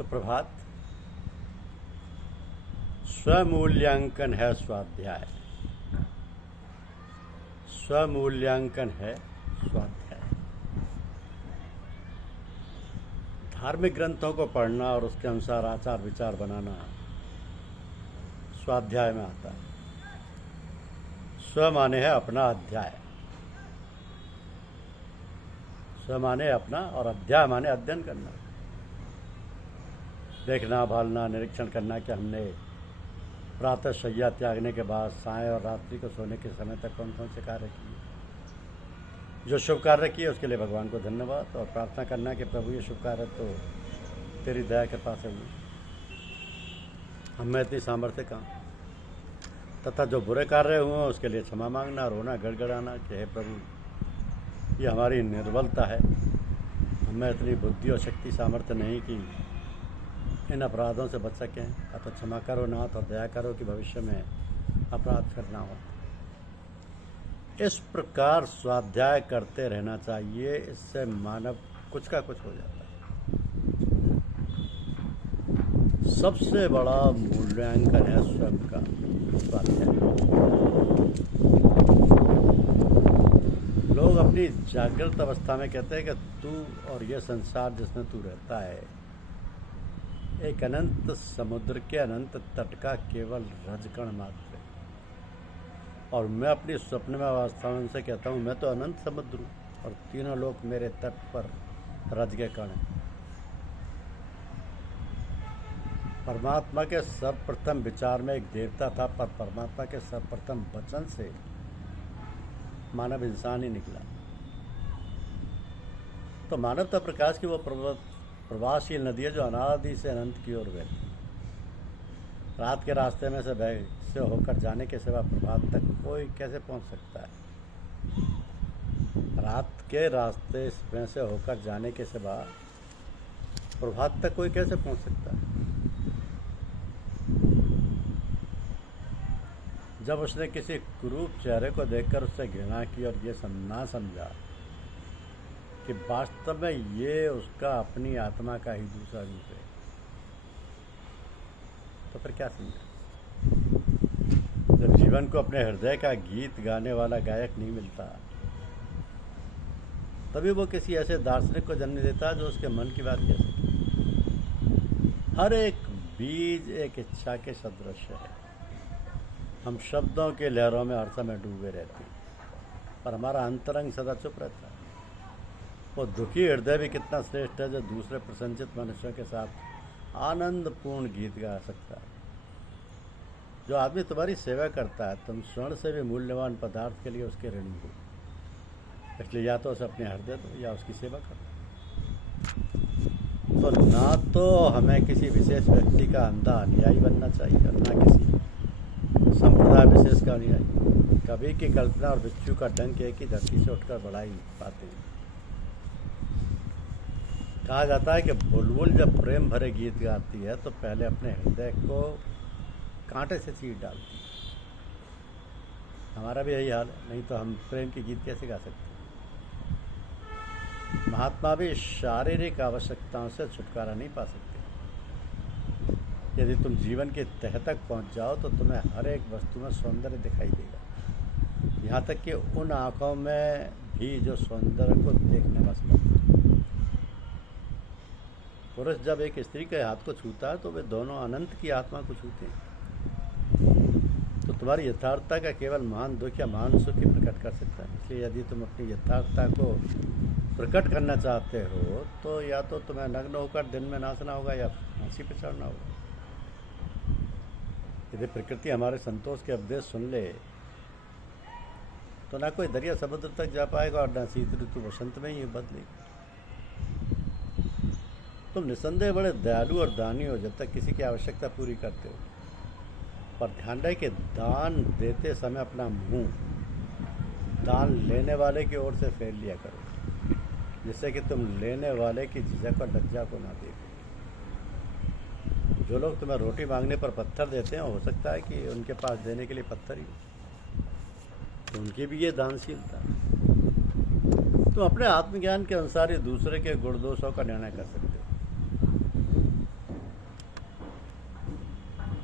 सुप्रभात। स्वमूल्यांकन है स्वाध्याय। स्वमूल्यांकन है स्वाध्याय। धार्मिक ग्रंथों को पढ़ना और उसके अनुसार आचार विचार बनाना स्वाध्याय में आता है। स्व माने है अपना अध्याय। स्व माने अपना और अध्याय माने अध्ययन करना, देखना, भालना, निरीक्षण करना कि हमने प्रातः शैया त्यागने के बाद साय और रात्रि को सोने के समय तक कौन कौन से कार्य किए। जो शुभ कार्य किए उसके लिए भगवान को धन्यवाद और प्रार्थना करना कि प्रभु ये शुभ कार्य तो तेरी दया के पास है, हमें इतनी सामर्थ्य कहाँ। तथा जो बुरे कार्य हुए उसके लिए क्षमा मांगना, रोना, गड़गड़ाना कि हे प्रभु ये हमारी निर्बलता है, हमें इतनी बुद्धि और शक्ति सामर्थ्य नहीं कि इन अपराधों से बच सकें, अतः क्षमा करो नाथ और दया करो कि भविष्य में अपराध फिर ना हो। इस प्रकार स्वाध्याय करते रहना चाहिए, इससे मानव कुछ का कुछ हो जाता है। सबसे बड़ा मूल्यांकन है स्वयं का स्वाध्याय। लोग अपनी जागृत अवस्था में कहते हैं कि तू और यह संसार जिसमें तू रहता है एक अनंत समुद्र के अनंत तट का केवल रजकण मात्र है, और मैं अपनी स्वप्न में अवस्था में उनसे कहता हूँ मैं तो अनंत समुद्र हूँ और तीनों लोग मेरे तट पर रज के कण हैं। परमात्मा के सर्वप्रथम विचार में एक देवता था, पर परमात्मा के सर्वप्रथम वचन से मानव इंसान ही निकला। तो मानवता प्रकाश की वो प्रवाहशील नदी है जो अनादि से अनंत की ओर बहती। रात के रास्ते में से होकर जाने के सिवा प्रभात तक कोई कैसे पहुंच सकता है। रात के रास्ते में से होकर जाने के सिवा प्रभात तक कोई कैसे पहुंच सकता है। जब उसने किसी कुरूप चेहरे को देखकर उससे घृणा की और ये ना समझा कि वास्तव में ये उसका अपनी आत्मा का ही दूसरा रूप है, तो फिर क्या समझा। जब जीवन को अपने हृदय का गीत गाने वाला गायक नहीं मिलता, तभी वो किसी ऐसे दार्शनिक को जन्म देता है जो उसके मन की बात कह सके। हर एक बीज एक इच्छा के सदृश है। हम शब्दों के लहरों में हर समय डूबे रहते हैं, पर हमारा अंतरंग सदा चुप रहता है। वो दुखी हृदय भी कितना श्रेष्ठ है जो दूसरे प्रसन्नचित मनुष्यों के साथ आनंदपूर्ण गीत गा सकता है। जो आदमी तुम्हारी सेवा करता है, तुम स्वर्ण से भी मूल्यवान पदार्थ के लिए उसके ऋणी हो, इसलिए या तो उसे अपने हृदय दो या उसकी सेवा करो। तो ना तो हमें किसी विशेष व्यक्ति का अंधा अनुयायी बनना चाहिए और ना किसी संप्रदाय विशेष का अनुयायी। कभी की कल्पना और बिच्छू का डंक एक ही धरती से उठकर बढ़ा ही पाते हैं। कहा जाता है कि बुलबुल जब प्रेम भरे गीत गाती है तो पहले अपने हृदय को कांटे से चीर डालती है। हमारा भी यही हाल है, नहीं तो हम प्रेम के गीत कैसे गा सकते हैं। महात्मा भी शारीरिक आवश्यकताओं से छुटकारा नहीं पा सकते। यदि तुम जीवन के तह तक पहुंच जाओ तो तुम्हें हर एक वस्तु में सौंदर्य दिखाई देगा, यहाँ तक कि उन आँखों में भी जो सौंदर्य को देखने में असमर्थ है। पुरुष जब एक स्त्री के हाथ को छूता है तो वे दोनों अनंत की आत्मा को छूते हैं। तो तुम्हारी यथार्थता का केवल महान दुख या महान सुख ही प्रकट कर सकता है। इसलिए यदि तुम अपनी यथार्थता को प्रकट करना चाहते हो तो या तो तुम्हें नग्न होकर दिन में नाचना होगा या फांसी पर चढ़ना होगा। यदि प्रकृति हमारे संतोष के उपदेश सुन ले तो ना कोई दरिया समुद्र तक जा पाएगा और ना शीत ऋतु वसंत में ही बदलेगी। तुम निसंदेह बड़े दयालु और दानी हो जब तक किसी की आवश्यकता पूरी करते हो, पर ध्यान रहे कि दान देते समय अपना मुंह दान लेने वाले की ओर से फेर लिया करो, जिससे कि तुम लेने वाले की झिझक और लज्जा को ना देखो। जो लोग तुम्हें रोटी मांगने पर पत्थर देते हैं, हो सकता है कि उनके पास देने के लिए पत्थर ही हो, तो उनकी भी ये दानशीलता। तुम अपने आत्मज्ञान के अनुसार ही दूसरे के गुण दोषों का निर्णय कर सकते हो।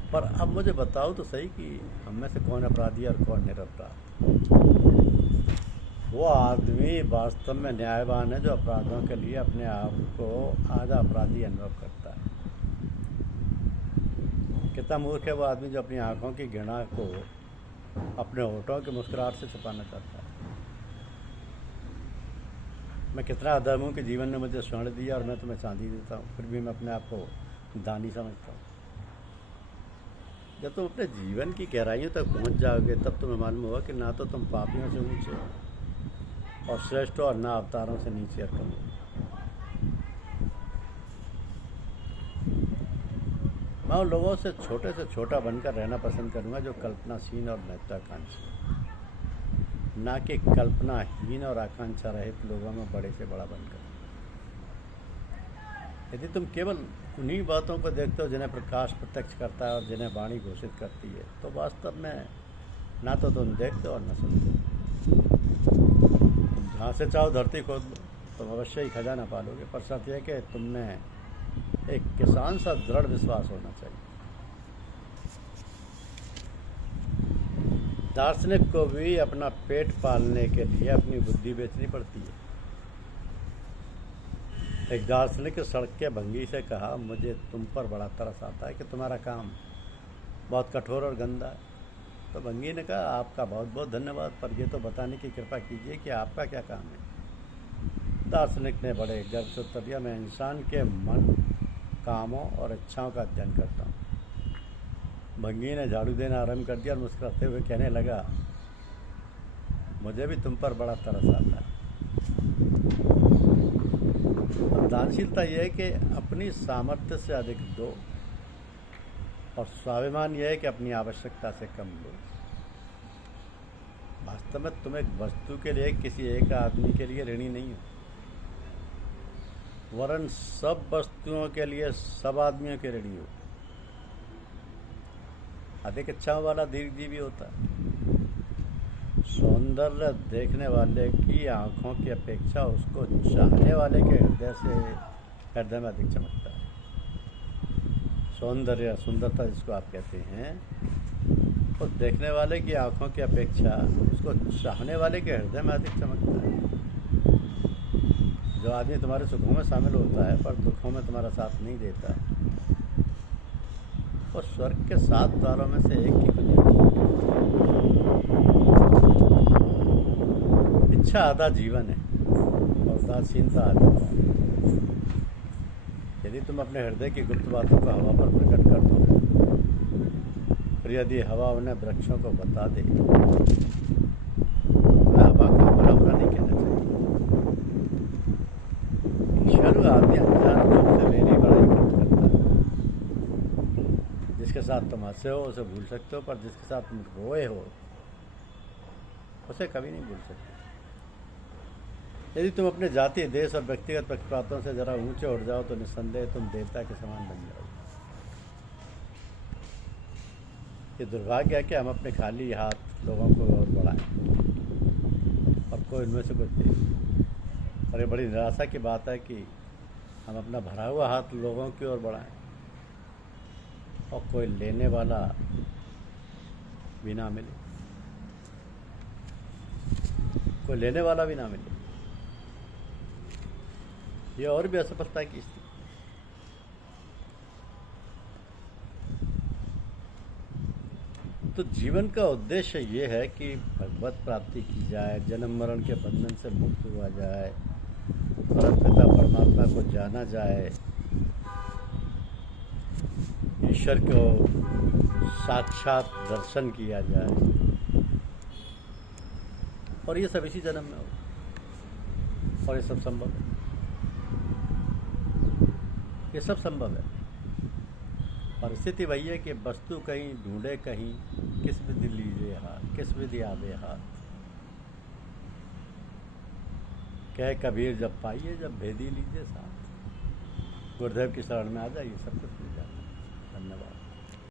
पर अब मुझे बताओ तो सही कि हम में से कौन अपराधी है और कौन निरपराध। वो आदमी वास्तव में न्यायवान है जो अपराधों के लिए अपने आप को आधा अपराधी अनुभव करता है। कितना मूर्ख है वो आदमी जो अपनी आंखों की घृणा को अपने होठों की मुस्कुराहट से छुपाना चाहता है। मैं कितना अधर्म हूँ कि जीवन ने मुझे स्वर्ण दिया और मैं तुम्हें चांदी देता हूँ, फिर भी मैं अपने आप को दानी समझता हूँ। जब तुम अपने जीवन की गहराइयों तक पहुँच जाओगे तब तुम्हें मालूम होगा कि ना तो तुम पापियों से ऊंचे हो और श्रेष्ठ हो और ना अवतारों से नीचे और कम हो। मैं उन लोगों से छोटा बनकर रहना पसंद करूँगा जो कल्पनाशीन और महत्वाकांक्षी, ना कि कल्पनाहीन और आकांक्षा रहित लोगों में बड़े से बड़ा बनकर। यदि तुम केवल उन्हीं बातों को देखते हो जिन्हें प्रकाश प्रत्यक्ष करता है और जिन्हें वाणी घोषित करती है, तो वास्तव में ना तो तुम देखते हो और न सुनते। तुम जहाँ से चाहो धरती खोद लो, तुम अवश्य ही खजाना पालोगे, पर शर्त यह कि तुमने एक किसान सा दृढ़ विश्वास होना चाहिए। दार्शनिक को भी अपना पेट पालने के लिए अपनी बुद्धि बेचनी पड़ती है। एक दार्शनिक सड़क के भंगी से कहा, मुझे तुम पर बड़ा तरस आता है कि तुम्हारा काम बहुत कठोर और गंदा है। तो भंगी ने कहा, आपका बहुत बहुत धन्यवाद, पर यह तो बताने की कृपा कीजिए कि आपका क्या काम है। दार्शनिक ने बड़े गर्व से उत्तर दिया, मैं इंसान के मन, कामों और इच्छाओं का अध्ययन करता हूँ। भंगी ने झाड़ू देना आरंभ कर दिया और मुस्कुराते हुए कहने लगा, मुझे भी तुम पर बड़ा तरस आता है। अब दानशीलता यह है कि अपनी सामर्थ्य से अधिक दो, और स्वाभिमान यह है कि अपनी आवश्यकता से कम दो। वास्तव में तुम एक वस्तु के लिए किसी एक आदमी के लिए ऋणी नहीं हो, वरन सब वस्तुओं के लिए सब आदमियों के ऋणी हो। अधिक इच्छाओं वाला दीर्घजीवी होता है। सौंदर्य देखने वाले की आंखों की अपेक्षा उसको चाहने वाले के हृदय में अधिक चमकता है। सौंदर्य, सुंदरता जिसको आप कहते हैं, वो देखने वाले की आंखों की अपेक्षा उसको चाहने वाले के हृदय में अधिक चमकता है। जो आदमी तुम्हारे सुखों में शामिल होता है पर दुखों में तुम्हारा साथ नहीं देता, वो स्वर्ग के 7 द्वारों में से एक की इच्छा आधा जीवन है और उदासीनता आधा। यदि तुम अपने हृदय की गुप्त बातों को हवा पर प्रकट कर दो, फिर यदि हवा उन्हें वृक्षों को बता दे, तो हवा का बुरा नहीं कहना चाहिए। ईश्वर आदमी अनजान रूप से मेरी बड़ाई करता है। जिसके साथ तुम हंसे हो उसे भूल सकते हो, पर जिसके साथ तुम रोए हो उसे कभी नहीं भूल सकते। यदि तुम अपने जाति, देश और व्यक्तिगत पक्षपातों से जरा ऊंचे उठ जाओ तो निस्संदेह तुम देवता के समान बन जाओगे। ये दुर्भाग्य है कि हम अपने खाली हाथ लोगों को और बढ़ाएं और कोई उनमें से कुछ दे। और ये बड़ी निराशा की बात है कि हम अपना भरा हुआ हाथ लोगों की ओर बढ़ाएं और कोई लेने वाला भी ना मिले, कोई लेने वाला भी ना मिले। ये और भी असफलता की स्थिति। तो जीवन का उद्देश्य ये है कि भगवत प्राप्ति की जाए, जन्म मरण के बंधन से मुक्त हुआ जाए, परमपिता परमात्मा को जाना जाए, ईश्वर को साक्षात दर्शन किया जाए, और ये सब इसी जन्म में हो, और ये सब संभव है। ये सब संभव है। परिस्थिति वही है कि वस्तु कहीं ढूंढे कहीं, किस विधि लीजिए हाथ, किस विधि आवे हाथ। कह कबीर जब पाइए, जब भेदी लीजिए साथ। गुरुदेव की शरण में आ जाइए, सब कुछ मिल जाता है। धन्यवाद।